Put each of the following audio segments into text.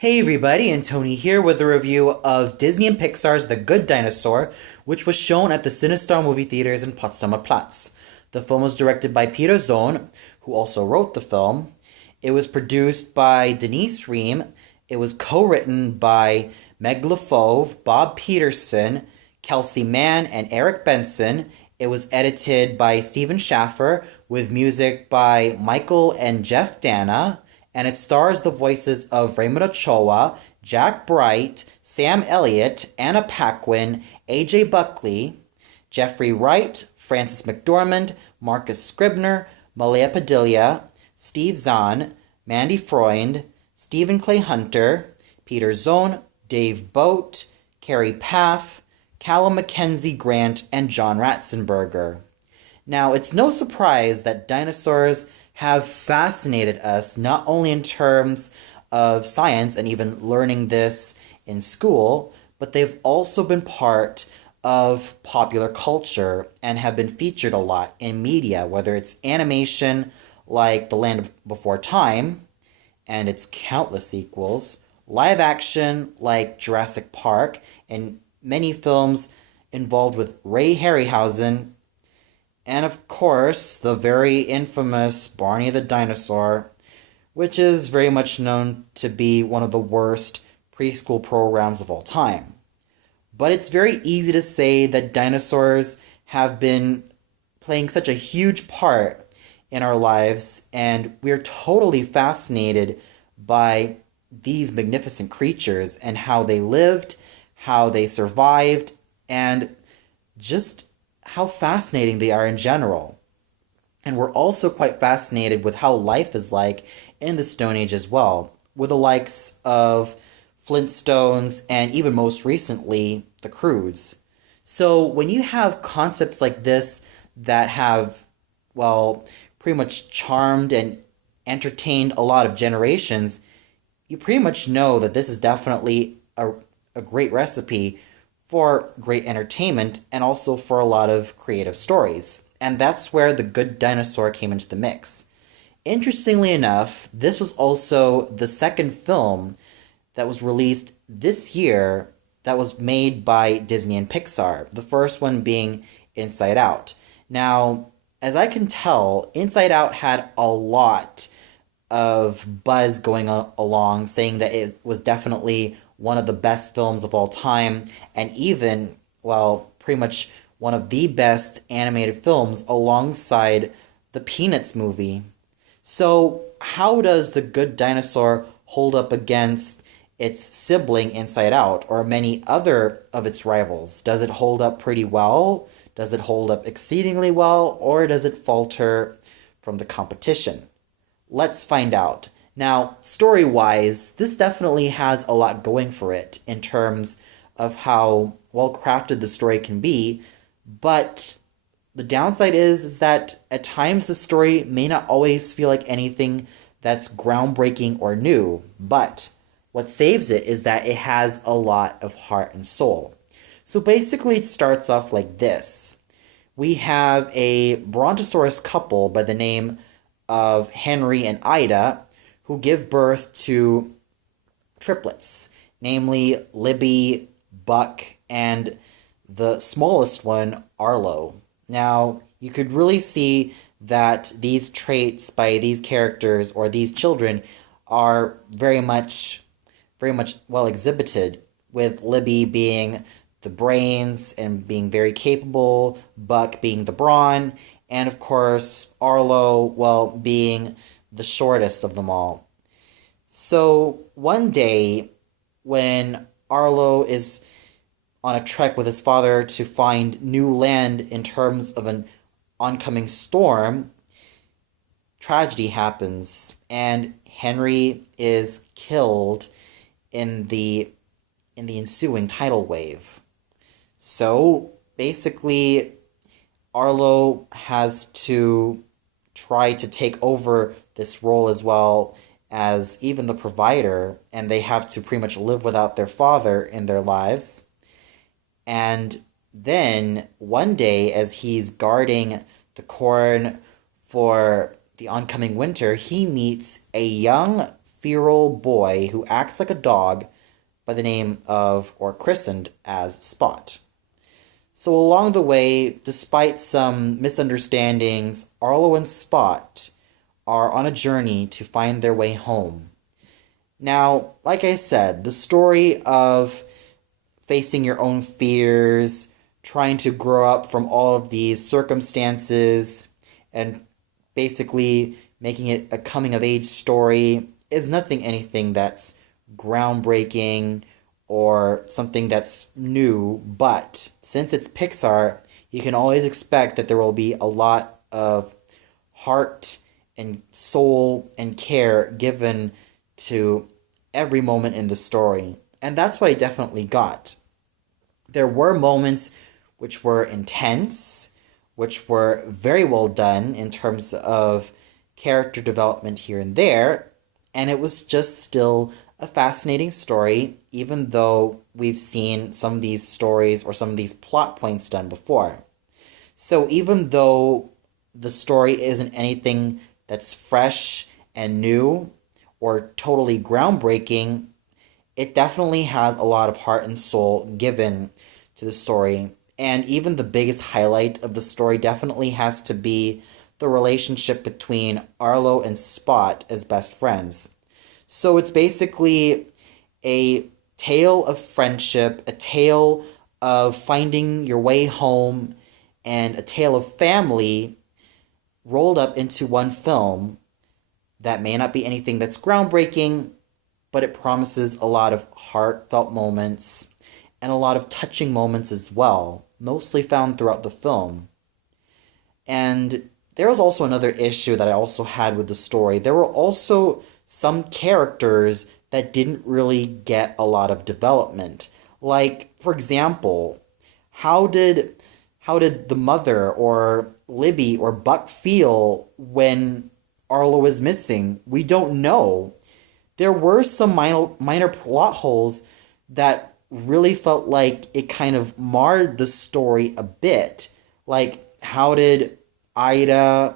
Hey everybody, and Tony here with a review of Disney and Pixar's The Good Dinosaur, which was shown at the CineStar movie theaters in Potsdamer Platz. The film was directed by Peter Sohn, who also wrote the film. It was produced by Denise Ream. It was co-written by Meg LaFauve, Bob Peterson, Kelsey Mann, and Eric Benson. It was edited by Stephen Schaffer, with music by Michael and Jeff Dana, and it stars the voices of Raymond Ochoa, Jack Bright, Sam Elliott, Anna Paquin, A.J. Buckley, Jeffrey Wright, Frances McDormand, Marcus Scribner, Malaya Padilla, Steve Zahn, Mandy Freund, Stephen Clay Hunter, Peter Sohn, Dave Boat, Carrie Paff, Callum Mackenzie Grant, and John Ratzenberger. Now, it's no surprise that dinosaurs have fascinated us, not only in terms of science and even learning this in school, but they've also been part of popular culture and have been featured a lot in media, whether it's animation like The Land Before Time and its countless sequels, live action like Jurassic Park, and many films involved with Ray Harryhausen, and of course, the very infamous Barney the Dinosaur, which is very much known to be one of the worst preschool programs of all time. But it's very easy to say that dinosaurs have been playing such a huge part in our lives, and we're totally fascinated by these magnificent creatures and how they lived, how they survived, and just how fascinating they are in general. And we're also quite fascinated with how life is like in the Stone Age as well, with the likes of Flintstones and even most recently, the Croods. So when you have concepts like this that have, well, pretty much charmed and entertained a lot of generations, you pretty much know that this is definitely a great recipe for great entertainment and also for a lot of creative stories. And that's where The Good Dinosaur came into the mix. Interestingly enough, this was also the second film that was released this year that was made by Disney and Pixar, the first one being Inside Out. Now, as I can tell, Inside Out had a lot of buzz going along, saying that it was definitely one of the best films of all time, and even, well, pretty much one of the best animated films alongside the Peanuts movie. So, how does The Good Dinosaur hold up against its sibling Inside Out, or many other of its rivals? Does it hold up pretty well? Does it hold up exceedingly well? Or does it falter from the competition? Let's find out. Now, story-wise, this definitely has a lot going for it in terms of how well-crafted the story can be, but the downside is that at times the story may not always feel like anything that's groundbreaking or new, but what saves it is that it has a lot of heart and soul. So basically it starts off like this. We have a brontosaurus couple by the name of Henry and Ida, who give birth to triplets, namely Libby, Buck, and the smallest one, Arlo. Now, you could really see that these traits by these characters or these children are very much well exhibited, with Libby being the brains and being very capable, Buck being the brawn, and of course Arlo, well, being the shortest of them all. So one day, when Arlo is on a trek with his father to find new land in terms of an oncoming storm, tragedy happens, and Henry is killed in the ensuing tidal wave. So basically, Arlo has to try to take over this role as well as even the provider, and they have to pretty much live without their father in their lives. And then one day, as he's guarding the corn for the oncoming winter, he meets a young feral boy who acts like a dog by the name of, or christened as, Spot. So along the way, despite some misunderstandings, Arlo and Spot are on a journey to find their way home. Now, like I said, the story of facing your own fears, trying to grow up from all of these circumstances, and basically making it a coming of age story is nothing anything that's groundbreaking or something that's new, but since it's Pixar, you can always expect that there will be a lot of heart and soul and care given to every moment in the story. And that's what I definitely got. There were moments which were intense, which were very well done in terms of character development here and there, and it was just still a fascinating story, even though we've seen some of these stories or some of these plot points done before. So even though the story isn't anything that's fresh and new or totally groundbreaking, it definitely has a lot of heart and soul given to the story. And even the biggest highlight of the story definitely has to be the relationship between Arlo and Spot as best friends. So it's basically a tale of friendship, a tale of finding your way home, and a tale of family rolled up into one film that may not be anything that's groundbreaking, but it promises a lot of heartfelt moments and a lot of touching moments as well, mostly found throughout the film. And there was also another issue that I also had with the story. There were also some characters that didn't really get a lot of development. Like, for example, how did the mother or Libby or Buck feel when Arlo was missing? We don't know. There were some minor plot holes that really felt like it kind of marred the story a bit. Like, how did Ida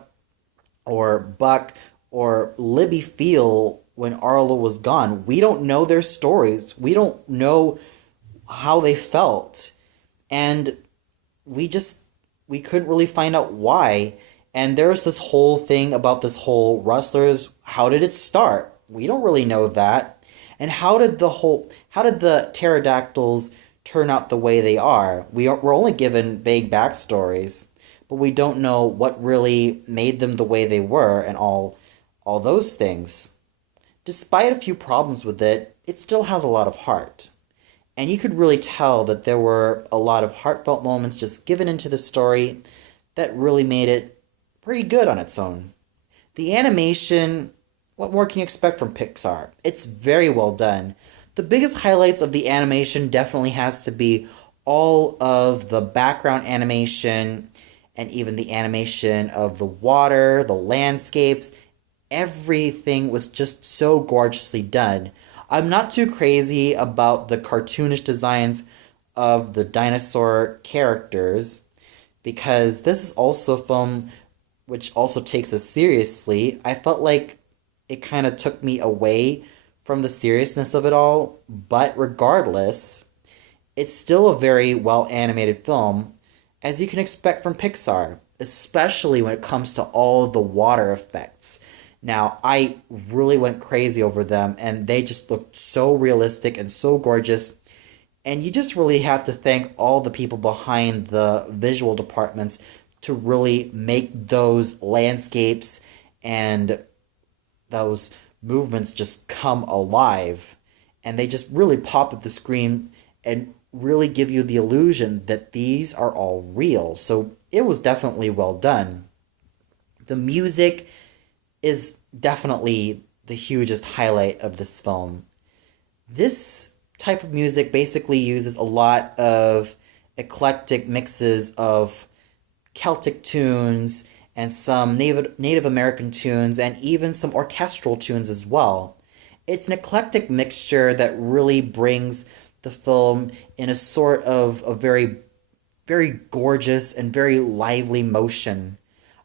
or Buck or Libby feel when Arlo was gone? We don't know their stories. We don't know how they felt. And we couldn't really find out why. And there's this whole thing about this whole rustlers. How did it start? We don't really know that. And how did the pterodactyls turn out the way they are? We're only given vague backstories, but we don't know what really made them the way they were and all those things. Despite a few problems with it, it still has a lot of heart. And you could really tell that there were a lot of heartfelt moments just given into the story that really made it pretty good on its own. The animation, what more can you expect from Pixar? It's very well done. The biggest highlights of the animation definitely has to be all of the background animation and even the animation of the water, the landscapes. Everything was just so gorgeously done. I'm not too crazy about the cartoonish designs of the dinosaur characters because this is also a film which also takes us seriously. I felt like it kind of took me away from the seriousness of it all, but regardless, it's still a very well animated film, as you can expect from Pixar, especially when it comes to all the water effects. Now, I really went crazy over them, and they just looked so realistic and so gorgeous, and you just really have to thank all the people behind the visual departments to really make those landscapes and those movements just come alive, and they just really pop at the screen and really give you the illusion that these are all real. So it was definitely well done. The music is definitely the hugest highlight of this film. This type of music basically uses a lot of eclectic mixes of Celtic tunes and some Native American tunes, and even some orchestral tunes as well. It's an eclectic mixture that really brings the film in a sort of a very, very gorgeous and very lively motion.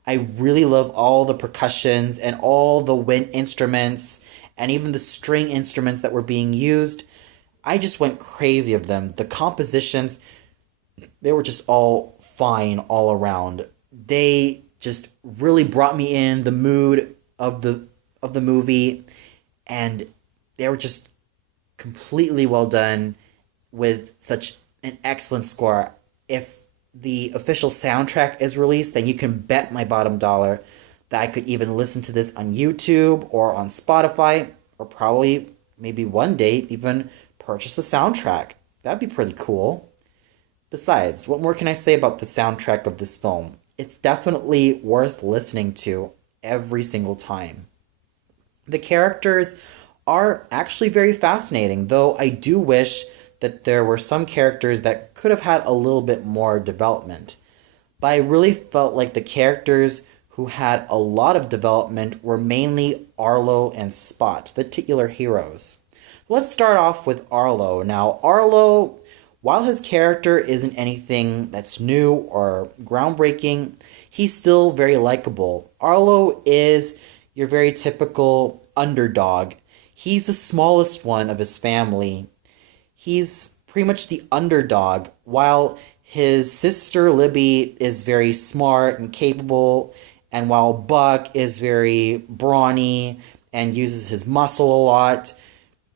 I really love all the percussions and all the wind instruments and even the string instruments that were being used, I just went crazy of them. The compositions, they were just all fine all around. They just really brought me in the mood of the movie, and they were just completely well done with such an excellent score. If the official soundtrack is released, then you can bet my bottom dollar that I could even listen to this on YouTube or on Spotify, or probably maybe one day even purchase the soundtrack. That'd be pretty cool. Besides, what more can I say about the soundtrack of this film? It's definitely worth listening to every single time. The characters are actually very fascinating, though I do wish that there were some characters that could have had a little bit more development. But I really felt like the characters who had a lot of development were mainly Arlo and Spot, the titular heroes. Let's start off with Arlo. Now, Arlo, while his character isn't anything that's new or groundbreaking, he's still very likable. Arlo is your very typical underdog. He's the smallest one of his family. He's pretty much the underdog, while his sister Libby is very smart and capable, and while Buck is very brawny and uses his muscle a lot,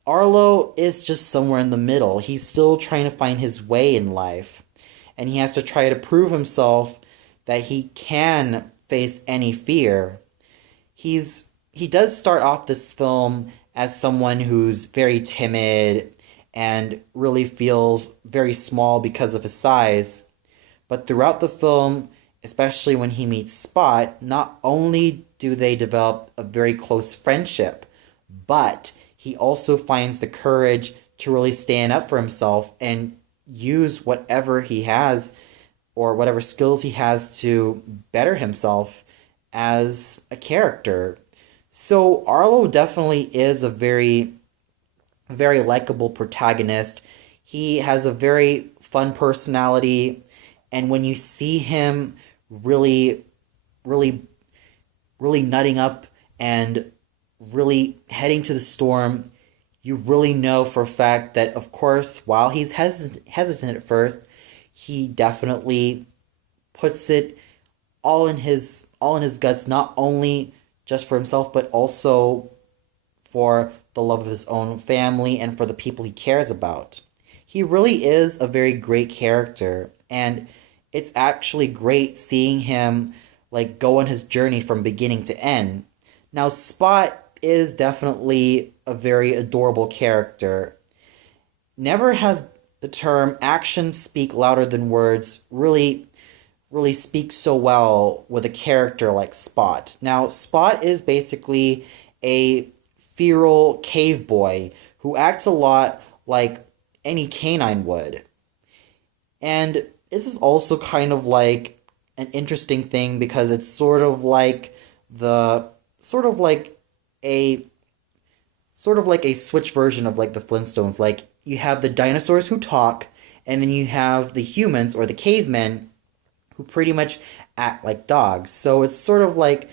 Arlo is just somewhere in the middle. He's still trying to find his way in life, and he has to try to prove himself that he can face any fear. He does start off this film as someone who's very timid and really feels very small because of his size. But throughout the film, especially when he meets Spot, not only do they develop a very close friendship, but he also finds the courage to really stand up for himself and use whatever he has or whatever skills he has to better himself as a character. So Arlo definitely is a very, very likable protagonist. He has a very fun personality, and when you see him really, really, really nutting up and really heading to the storm, you really know for a fact that, of course, while he's hesitant at first, he definitely puts it all in his guts, not only just for himself, but also for the love of his own family and for the people he cares about. He really is a very great character, and it's actually great seeing him like go on his journey from beginning to end. Now, Spot is definitely a very adorable character. Never has the term actions speak louder than words really speaks so well with a character like Spot. Now, Spot is basically a feral cave boy who acts a lot like any canine would. And this is also kind of like an interesting thing because it's sort of like a switch version of like the Flintstones. Like you have the dinosaurs who talk, and then you have the humans or the cavemen who pretty much act like dogs. So it's sort of like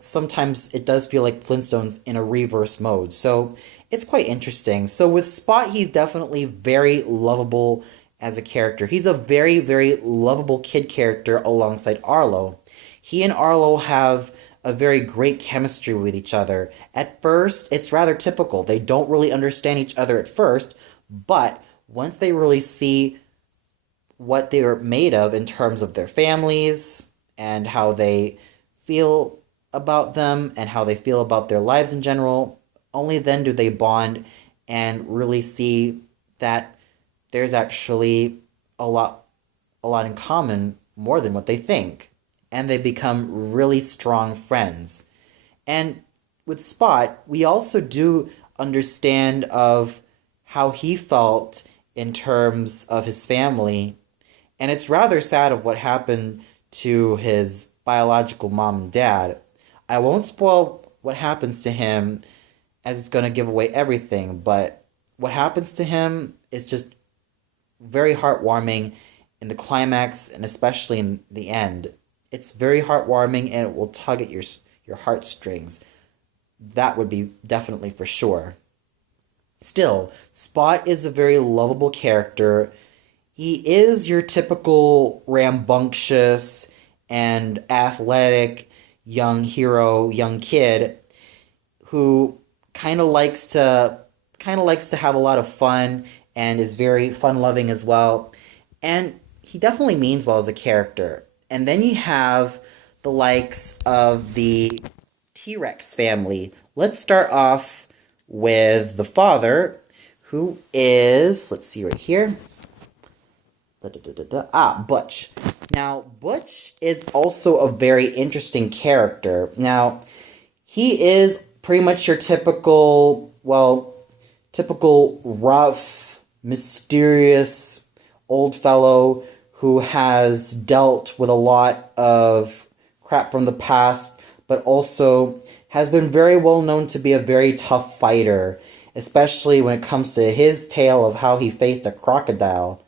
sometimes it does feel like Flintstones in a reverse mode. So it's quite interesting. So with Spot, he's definitely very lovable as a character. He's a very, very lovable kid character alongside Arlo. He and Arlo have a very great chemistry with each other. At first, it's rather typical. They don't really understand each other at first, but once they really see what they're made of in terms of their families and how they feel about them and how they feel about their lives in general, only then do they bond and really see that there's actually a lot in common, more than what they think. And they become really strong friends. And with Spot, we also do understand of how he felt in terms of his family. And it's rather sad of what happened to his biological mom and dad. I won't spoil what happens to him as it's going to give away everything, but what happens to him is just very heartwarming in the climax and especially in the end. It's very heartwarming and it will tug at your heartstrings. that would be definitely for sure. Still, Spot is a very lovable character. He is your typical rambunctious and athletic young hero, young kid who kind of likes to have a lot of fun and is very fun loving as well. And he definitely means well as a character. And then you have the likes of the T-Rex family. Let's start off with the father, who is, let's see right here. Butch. Now, Butch is also a very interesting character. Now, he is pretty much your typical rough, mysterious old fellow who has dealt with a lot of crap from the past, but also has been very well known to be a very tough fighter, especially when it comes to his tale of how he faced a crocodile,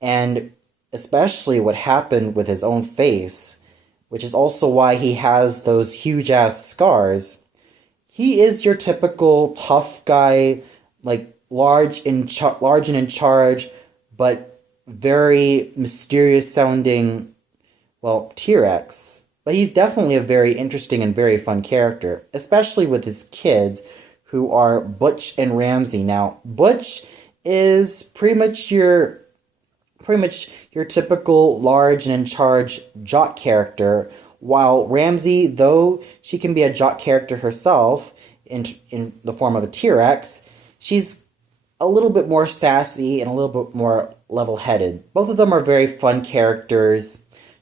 and especially what happened with his own face, which is also why he has those huge-ass scars. He is your typical tough guy, like large and in charge, but very mysterious sounding, T-Rex. But he's definitely a very interesting and very fun character, especially with his kids, who are Butch and Ramsey. Now, Butch is pretty much your typical large and in charge jock character, while Ramsey, though she can be a jock character herself in the form of a T-Rex, she's a little bit more sassy and a little bit more level-headed. Both of them are very fun characters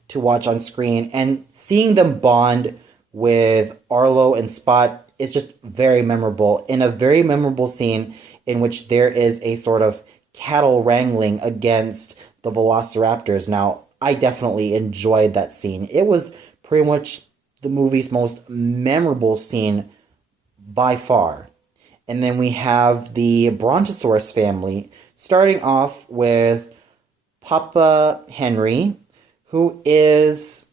to watch on screen, and seeing them bond with Arlo and Spot is just very memorable, in a very memorable scene in which there is a sort of cattle wrangling against the velociraptors. Now, I definitely enjoyed that scene. It was pretty much the movie's most memorable scene by far. And then we have the Brontosaurus family, starting off with Papa Henry, who is,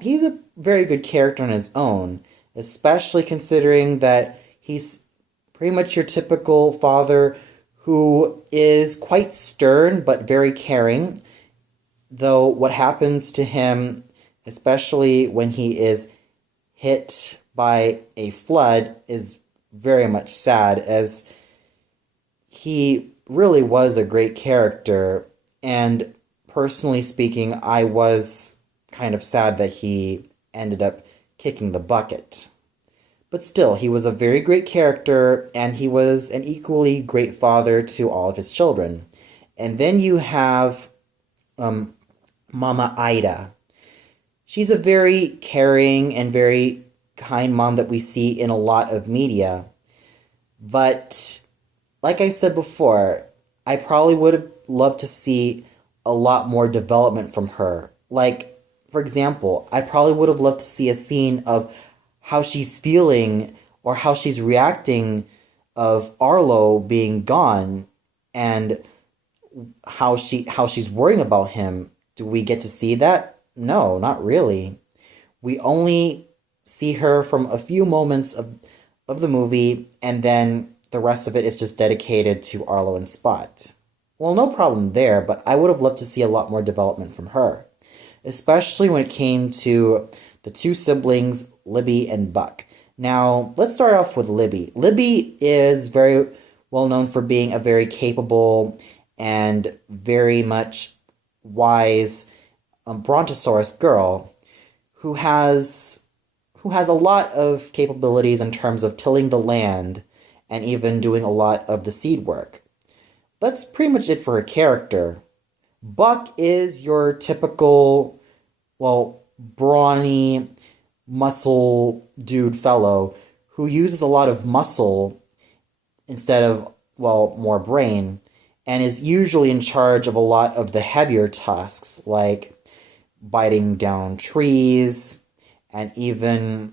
he's a very good character on his own, especially considering that he's pretty much your typical father who is quite stern but very caring, though what happens to him, especially when he is hit by a flood, is very much sad, as he really was a great character, and personally speaking, I was kind of sad that he ended up kicking the bucket. But still, he was a very great character, and he was an equally great father to all of his children. And then you have Mama Ida. She's a very caring and very kind mom that we see in a lot of media. But, like I said before, I probably would have loved to see a lot more development from her. Like, for example, I probably would have loved to see a scene of how she's feeling or how she's reacting of Arlo being gone, and how she's worrying about him. Do we get to see that? No, not really. We only see her from a few moments of the movie, and then the rest of it is just dedicated to Arlo and Spot. Well, no problem there, but I would have loved to see a lot more development from her, especially when it came to the two siblings, Libby and Buck. Now, let's start off with Libby. Libby is very well known for being a very capable and very much wise Brontosaurus girl who has a lot of capabilities in terms of tilling the land and even doing a lot of the seed work. That's pretty much it for her character. Buck is your typical, brawny, muscle dude fellow who uses a lot of muscle instead of, more brain, and is usually in charge of a lot of the heavier tasks, like biting down trees and even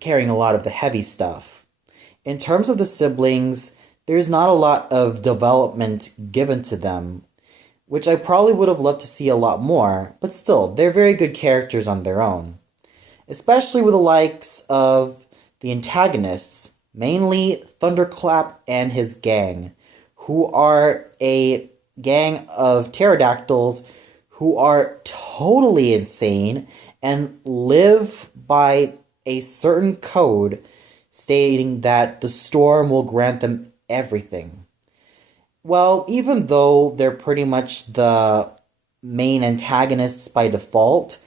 carrying a lot of the heavy stuff. In terms of the siblings, there's not a lot of development given to them, which I probably would have loved to see a lot more, but still, they're very good characters on their own. Especially with the likes of the antagonists, mainly Thunderclap and his gang, who are a gang of pterodactyls who are totally insane and live by a certain code stating that the storm will grant them everything. Well, even though they're pretty much the main antagonists by default,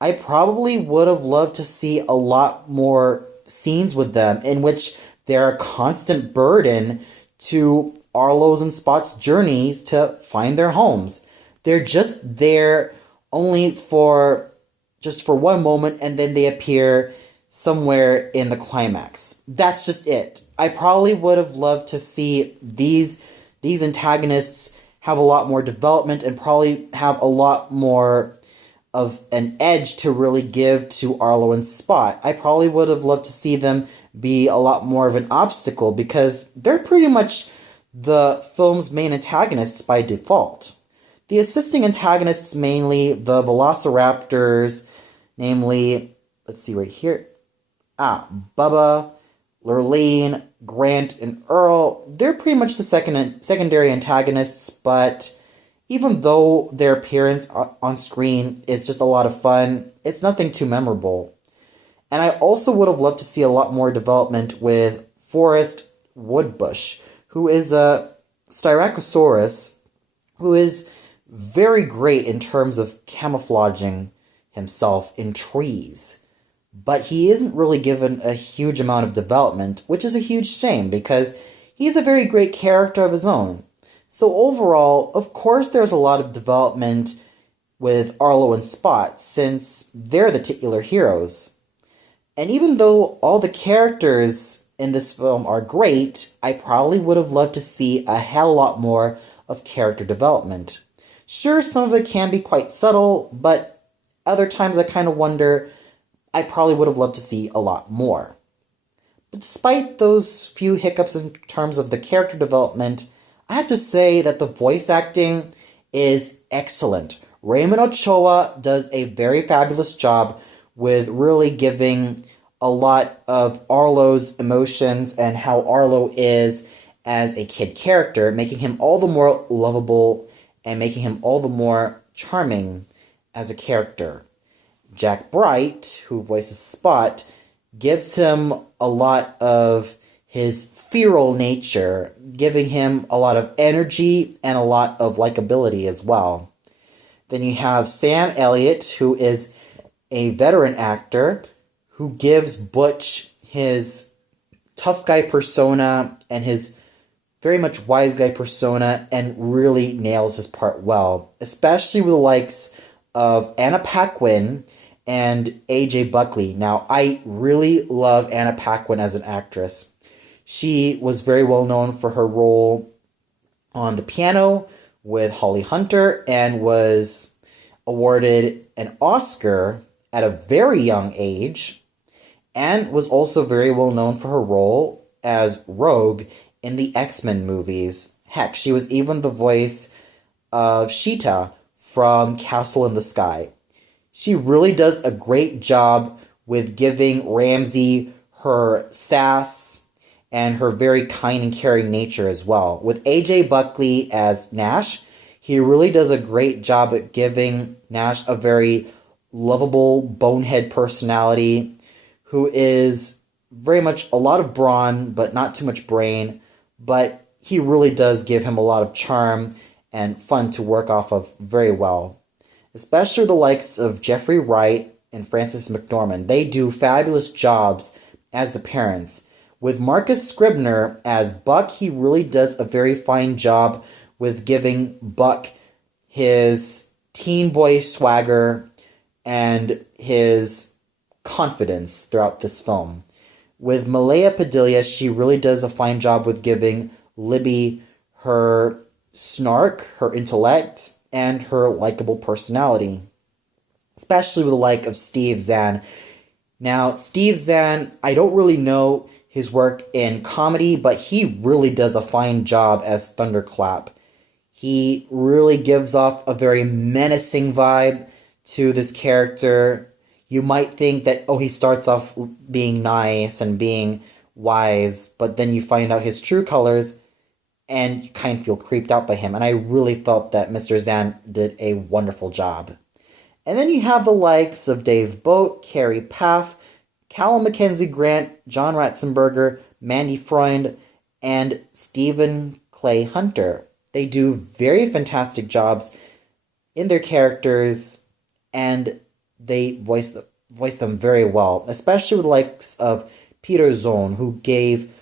I probably would have loved to see a lot more scenes with them in which they're a constant burden to Arlo's and Spot's journeys to find their homes. They're just there only for just for one moment and then they appear somewhere in the climax. That's just it. I probably would have loved to see these antagonists have a lot more development and probably have a lot more of an edge to really give to Arlo and Spot. I probably would have loved to see them be a lot more of an obstacle because they're pretty much the film's main antagonists by default. The assisting antagonists, mainly the Velociraptors, namely, let's see right here, Bubba, Lurleen, Grant, and Earl, they're pretty much the secondary antagonists, but even though their appearance on screen is just a lot of fun, it's nothing too memorable. And I also would have loved to see a lot more development with Forrest Woodbush, who is a Styracosaurus, who is very great in terms of camouflaging himself in trees. But he isn't really given a huge amount of development, which is a huge shame because he's a very great character of his own. So overall, of course there's a lot of development with Arlo and Spot since they're the titular heroes. And even though all the characters in this film are great, I probably would have loved to see a hell lot more of character development. Sure, some of it can be quite subtle, but other times I kind of wonder, I probably would have loved to see a lot more. But despite those few hiccups in terms of the character development, I have to say that the voice acting is excellent. Raymond Ochoa does a very fabulous job with really giving a lot of Arlo's emotions and how Arlo is as a kid character, making him all the more lovable and making him all the more charming as a character. Jack Bright, who voices Spot, gives him a lot of his feral nature, giving him a lot of energy and a lot of likability as well. Then you have Sam Elliott, who is a veteran actor, who gives Butch his tough guy persona and his very much wise guy persona and really nails his part well, especially with the likes of Anna Paquin and AJ Buckley. Now, I really love Anna Paquin as an actress. She was very well known for her role on the piano with Holly Hunter and was awarded an Oscar at a very young age and was also very well known for her role as Rogue in the X-Men movies. Heck, she was even the voice of Sheeta from Castle in the Sky. She really does a great job with giving Ramsey her sass and her very kind and caring nature as well. With AJ Buckley as Nash, he really does a great job at giving Nash a very lovable, bonehead personality who is very much a lot of brawn, but not too much brain, but he really does give him a lot of charm and fun to work off of very well. Especially the likes of Jeffrey Wright and Frances McDormand. They do fabulous jobs as the parents. With Marcus Scribner as Buck, he really does a very fine job with giving Buck his teen boy swagger and his confidence throughout this film. With Malaya Padilla, she really does a fine job with giving Libby her snark, her intellect, and her likable personality. Especially with the like of Steve Zahn. Now, Steve Zahn, I don't really know his work in comedy, but he really does a fine job as Thunderclap. He really gives off a very menacing vibe to this character. You might think that, oh, he starts off being nice and being wise, but then you find out his true colors and you kind of feel creeped out by him. And I really felt that Mr. Zahn did a wonderful job. And then you have the likes of Dave Boat, Carrie Paff, Callum Mackenzie Grant, John Ratzenberger, Mandy Freund, and Stephen Clay Hunter. They do very fantastic jobs in their characters, and they voice them very well, especially with the likes of Peter Zone, who gave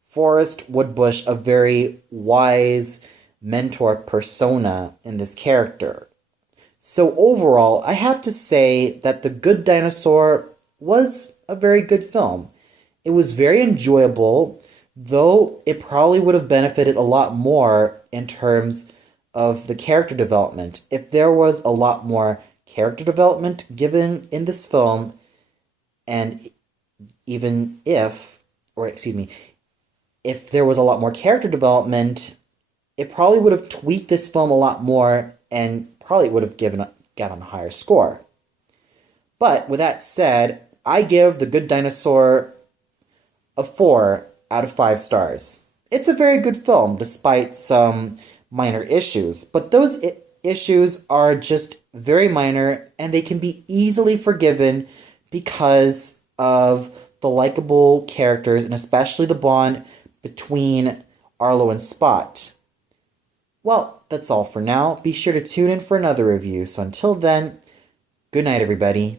Forrest Woodbush a very wise mentor persona in this character. So overall, I have to say that The Good Dinosaur was a very good film. It was very enjoyable, though it probably would have benefited a lot more in terms of the character development. If there was a lot more character development given in this film, and even if there was a lot more character development, it probably would have tweaked this film a lot more and probably would have gotten a higher score. But with that said, I give The Good Dinosaur a 4 out of 5 stars. It's a very good film despite some minor issues, but those issues are just very minor and they can be easily forgiven because of the likable characters and especially the bond between Arlo and Spot. Well, that's all for now. Be sure to tune in for another review. So until then, good night, everybody.